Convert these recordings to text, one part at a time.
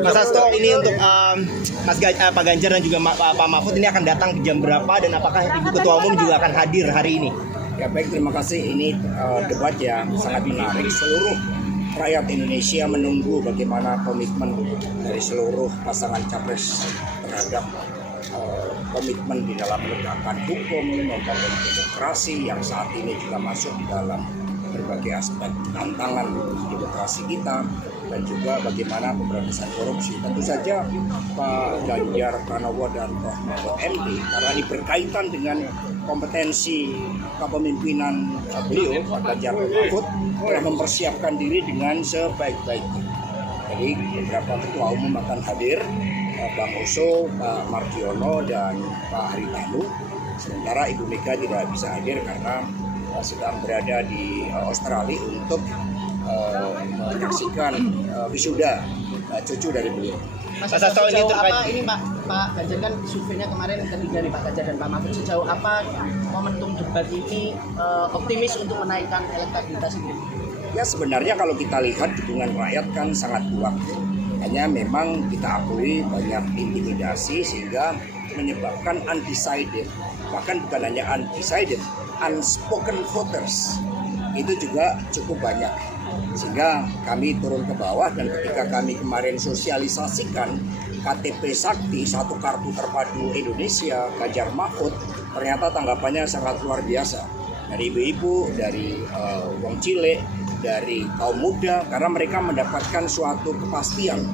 Mas Hasto, ini untuk Pak Ganjar dan juga Pak Mahfud ini akan datang jam berapa dan apakah Ibu Ketua Umum juga akan hadir hari ini? Ya baik, terima kasih. Ini debat yang sangat menarik. Seluruh rakyat Indonesia menunggu bagaimana komitmen dari seluruh pasangan capres terhadap komitmen di dalam menegakkan hukum, membangun demokrasi yang saat ini juga masuk di dalam berbagai aspek tantangan demokrasi kita, dan juga bagaimana pemberantasan korupsi. Tentu saja Pak Ganjar Pranowo dan Prof. Mahfud MD, karena ini berkaitan dengan kompetensi kepemimpinan beliau, Pak Ganjar Mahfud, telah mempersiapkan diri dengan sebaik-baiknya. Jadi beberapa ketua umum akan hadir, Bang Oso, Pak Mardiono, dan Pak Haritanu. Sementara Ibu Mega tidak bisa hadir karena sedang berada di Australia untuk menyaksikan wisuda cucu dari beliau. Mas Hasto, ini terkait apa ini Pak Ganjar kan surveinya kemarin ketiga nih Pak Ganjar dan Pak Mahfud, sejauh apa momentum debat ini optimis untuk menaikkan elektabilitas ini? Ya sebenarnya kalau kita lihat dukungan rakyat kan sangat kuat. Hanya memang kita akui banyak intimidasi sehingga menyebabkan undecided, bahkan bukan hanya undecided, unspoken voters itu juga cukup banyak, sehingga kami turun ke bawah. Dan ketika kami kemarin sosialisasikan KTP Sakti, satu kartu terpadu Indonesia Ganjar Mahfud, ternyata tanggapannya sangat luar biasa dari ibu-ibu, dari wong cilik, dari kaum muda, karena mereka mendapatkan suatu kepastian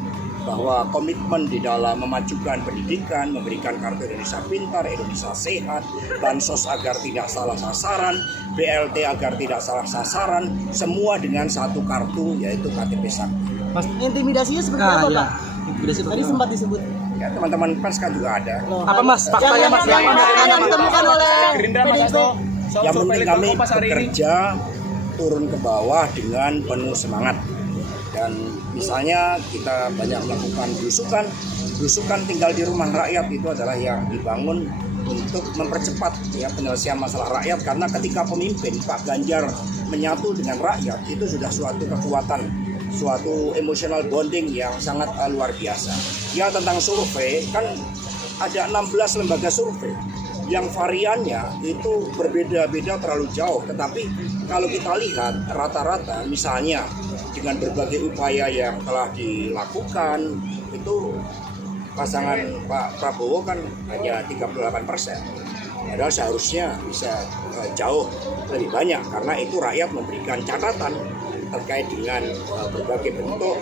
bahwa komitmen di dalam memajukan pendidikan, memberikan kartu Indonesia Pintar, Indonesia Sehat, bansos agar tidak salah sasaran, BLT agar tidak salah sasaran, semua dengan satu kartu yaitu KTP Sakti. Mas, intimidasinya seperti apa Pak? Tadi sempat disebut. Ya teman-teman pers kan juga ada. Apa Mas? Faktanya Mas yang ditemukan oleh PDIP. Yang penting kami bekerja turun ke bawah dengan penuh semangat. Dan misalnya kita banyak melakukan belusukan tinggal di rumah rakyat, itu adalah yang dibangun untuk mempercepat ya penyelesaian masalah rakyat. Karena ketika pemimpin Pak Ganjar menyatu dengan rakyat, itu sudah suatu kekuatan, suatu emotional bonding yang sangat luar biasa. Ya tentang survei, kan ada 16 lembaga survei yang variannya itu berbeda-beda terlalu jauh. Tetapi kalau kita lihat rata-rata, misalnya dengan berbagai upaya yang telah dilakukan, itu pasangan Pak Prabowo kan hanya 38%. Padahal seharusnya bisa jauh lebih banyak, karena itu rakyat memberikan catatan terkait dengan berbagai bentuk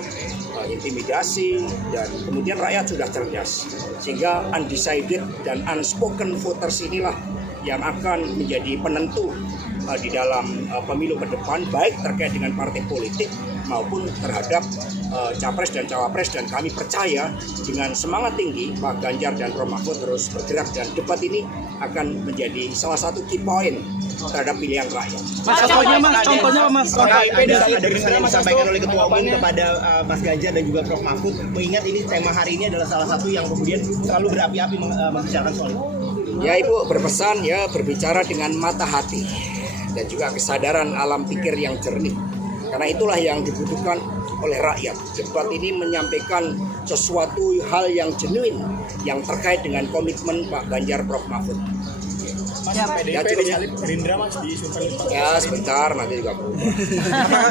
intimidasi, dan kemudian rakyat sudah cerdas, sehingga undecided dan unspoken voters inilah yang akan menjadi penentu di dalam pemilu ke depan, baik terkait dengan partai politik maupun terhadap capres dan cawapres. Dan kami percaya dengan semangat tinggi Pak Ganjar dan Prof. Mahfud terus bergerak, dan debat ini akan menjadi salah satu key point terhadap pilihan rakyat. Mas, contohnya Mas. Ada pesan yang disampaikan oleh Ketua Umum kepada Mas Ganjar dan juga Prof. Mahfud, mengingat ini tema hari ini adalah salah satu yang kemudian selalu berapi-api membicarakan soal itu. Ya Ibu berpesan ya berbicara dengan mata hati dan juga kesadaran alam pikir yang jernih. Karena itulah yang dibutuhkan oleh rakyat. Debat ini menyampaikan sesuatu hal yang genuine yang terkait dengan komitmen Pak Ganjar Prof. Mahfud. Ya, Gerindra Mas di survei. Ya sebentar, nanti juga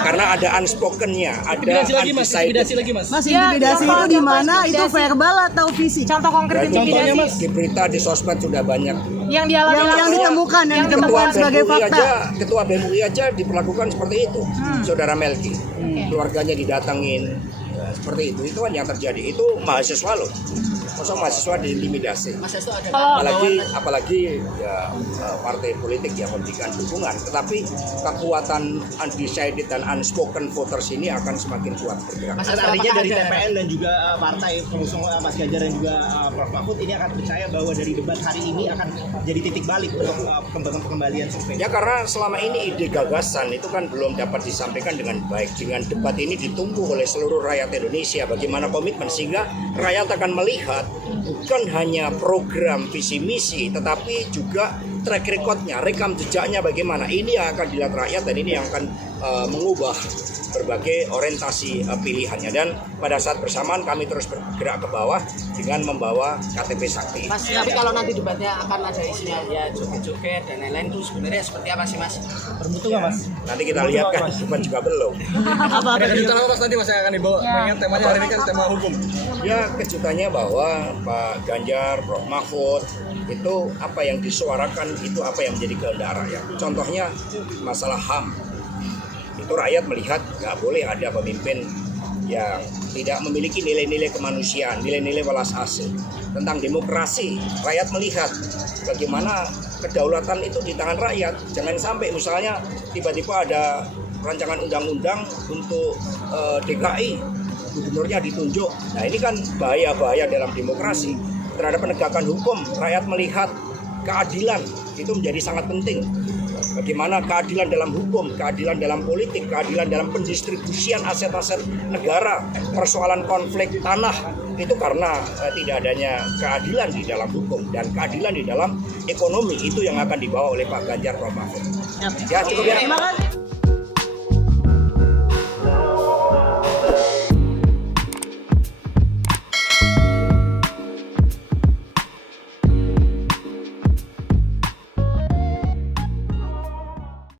karena ada unspoken-nya, ada undecided. Mas, intimidasi itu di mana? Itu verbal atau fisik? Contoh konkret intimidasi Mas. Di berita di sosmed sudah banyak. yang dialami Yang ditemukan sebagai fakta. Ketua BEM UI aja diperlakukan seperti itu. Saudara Melki, keluarganya didatengin, seperti itu kan yang terjadi. Itu mahasiswa loh. Masa mahasiswa diintimidasi? Apalagi ya, partai politik yang memberikan dukungan. Tetapi kekuatan undecided dan unspoken voters ini akan semakin kuat bergerak. Mas, artinya dari TPN dan juga partai pengusung Mas Ganjar dan juga Prof. Mahfud ini akan percaya bahwa dari debat hari ini akan jadi titik balik untuk pengembalian survei. Ya karena selama ini ide gagasan itu kan belum dapat disampaikan dengan baik. Dengan debat ini ditunggu oleh seluruh rakyat Indonesia bagaimana komitmen, sehingga rakyat akan melihat bukan hanya program visi misi, tetapi juga track recordnya, rekam jejaknya bagaimana. Ini yang akan dilihat rakyat, dan ini yang akan mengubah berbagai orientasi pilihannya, dan pada saat bersamaan kami terus bergerak ke bawah dengan membawa KTP Sakti. Mas, tapi kalau nanti debatnya akan ada isinya ya joget-joget dan lain-lain, itu sebenarnya seperti apa sih Mas? Bermutu nggak Mas? Nanti kita lihat kan, debat juga belum. Ada kejutan apa Mas nanti Mas yang akan dibawa? Mengingat temanya hari ini kan tema hukum. Ya, kejutannya bahwa Pak Ganjar, Prof Mahfud itu apa yang disuarakan, itu apa yang menjadi kehendak rakyat. Contohnya masalah HAM. Itu rakyat melihat nggak boleh ada pemimpin yang tidak memiliki nilai-nilai kemanusiaan, nilai-nilai welas asih. Tentang demokrasi, rakyat melihat bagaimana kedaulatan itu di tangan rakyat. Jangan sampai misalnya tiba-tiba ada rancangan undang-undang untuk DKI, gubernurnya ditunjuk. Nah, ini kan bahaya-bahaya dalam demokrasi. Terhadap penegakan hukum, rakyat melihat keadilan itu menjadi sangat penting. Bagaimana keadilan dalam hukum, keadilan dalam politik, keadilan dalam pendistribusian aset-aset negara, persoalan konflik tanah, itu karena tidak adanya keadilan di dalam hukum dan keadilan di dalam ekonomi, itu yang akan dibawa oleh Pak Ganjar Pranowo. Ya, cukup ya. Terima kasih.